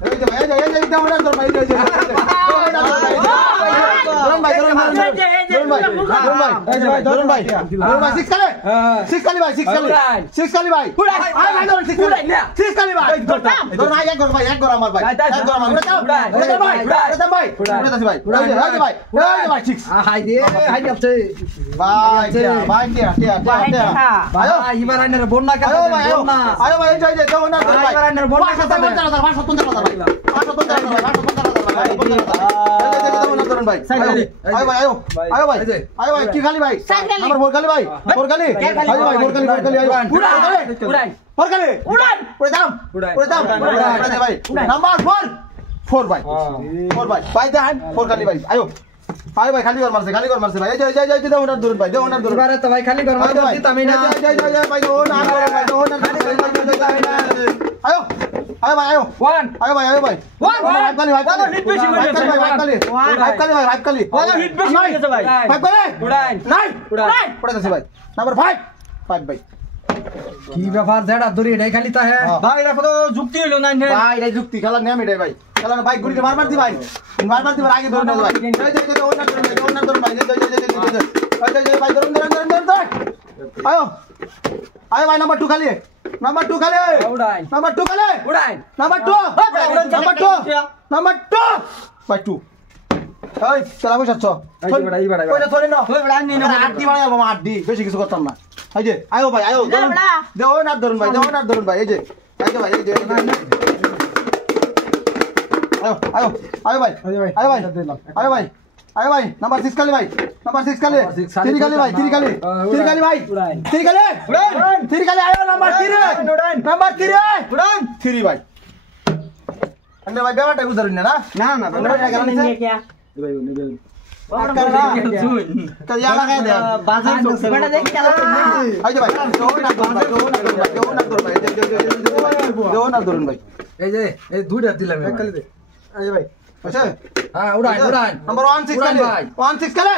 এই যে ভাই এই যে দাও না তোর ভাই এই যে ধরুন ভাই সিক্স খালি সিক্স খালি ভাই সিক্স খালি সিক্স খালি ভাই আয় ভাই ধরুন সিক্স খালি সিক্স খালি ভাই ধরুন ভাই এক গর আমার ভাই এক গর আমার উড়ে ভাই উড়ে দাও ভাই উড়ে ভাই ভাই সিক্স হাই দে হাই যাচ্ছে ভাই ভাই টিয়া আয়ো এবার আইনার বন্যা কাছে বন্যা আয়ো ভাই এই যে দাও না ভাই এবার আইনার বন্যা কাছে 570,000 570,000 ভাই আয়ো ভাই আয়ো ভাই আয়ো ভাই কি খালি ভাই নাম্বার 4 খালি ভাই 4 খালি আয়ো ভাই 4 খালি আয়ো উড়ান ফোর খালি উড়ান উড়ে দাম ভাই নাম্বার 4 ভাই 4 ভাই ভাই দেন 4 খালি ভাই আয়ো আয় ভাই খালি কর মারছে ভাই এই যে দাও না ধরুন ভাই দাও না ধরুন এবারে তো ভাই খালি কর মারতে দিতাম না ভাই দাও না আয়ো আয়ো ভাই আয়ো 1 আয়ো ভাই 1 খালি ভাই হিট বেশি হয়ে গেছে ভাই খালি ওয়ালা হিট বেশি হয়ে গেছে ভাই 5 করে উড়ান নাই পড়ে যাচ্ছে ভাই নাম্বার 5 ভাই কি ব্যাপার জেডা দড়ি এটাই খালি তা হ্যাঁ ভাই এটা তো যুক্তি হইলো না ভাই এটা যুক্তি খেলা নিয়ম এটাই ভাই খেলা ভাই গুড়িতে মারবার দি ভাই আগে ধরে নাও ভাই এই ওনার ধরুন ভাই এই ভাই ধরুন আয়ো আয়ো ভাই নাম্বার 2 খালি উড়াই নাম্বার 2 খালি উড়াই নাম্বার 2 ভাই 2 এই চলা কইছ এই বড় কইটা ধরে নাও ওই বড় আনি না আড্ডি বানাই বাবা আড্ডি বেশি কিছু করতাম না এই যে আয়ো ভাই আয়ো দেও না ধরুন ভাই এই যে ভাই এই যে আয়ো ভাই নাম্বার 6 খালি ভাই 3 খালি ভাই 3 খালি আয়ো নাম্বার 3 ভাই আন্নে ভাই বেবাটা বুঝারুন না বেবাটা গেল নিছে ভাই কাজিয়া লাগাই দে বাজার বেটা দেখি চালা এই যে ভাই দেও না ধরুন ভাই এই যে এই দুইটা দিলাম খালি দে এই যে ভাই আচ্ছা হ্যাঁ উড়ান নাম্বার 16 খালি 16 খালি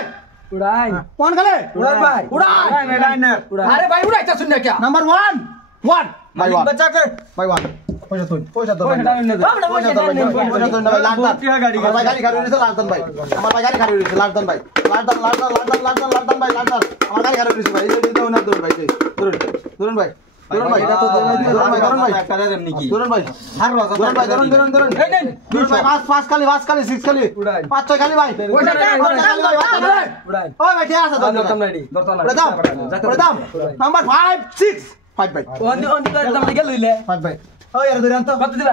উড়ান 1 খালি উড়ান ভাই উড়ান আরে ভাই উড়াইতা শুন না কি নাম্বার 1 ভাই 1 বাচ্চা কর ভাই 1 পয়সা ধর ভাই লালদান ভাই গাড়ি খাড়ি হইছে লালদান ভাই আমার ভাই গাড়ি খাড়ি হইছে লালদান ভাই লালদান ভাই লালদান আমার গাড়ি খাড়ি হইছে ভাই এই দাও না ধরুন ভাই ধরুন ভাই এটা তো ধরুন ভাই একটা এমনি কি ধরুন ভাই হার বাজা ধরুন এই নেন ভাই 5 খালি 6 খালি 5 6 খালি ভাই ওইটা উড়াই ওই ভাই ঠিক আছে ধরতাম দাম নাম্বার 5 ভাই অন তো দাম গেল লইলে 5 ভাই ওই এর ধরে আনতো কত দিবা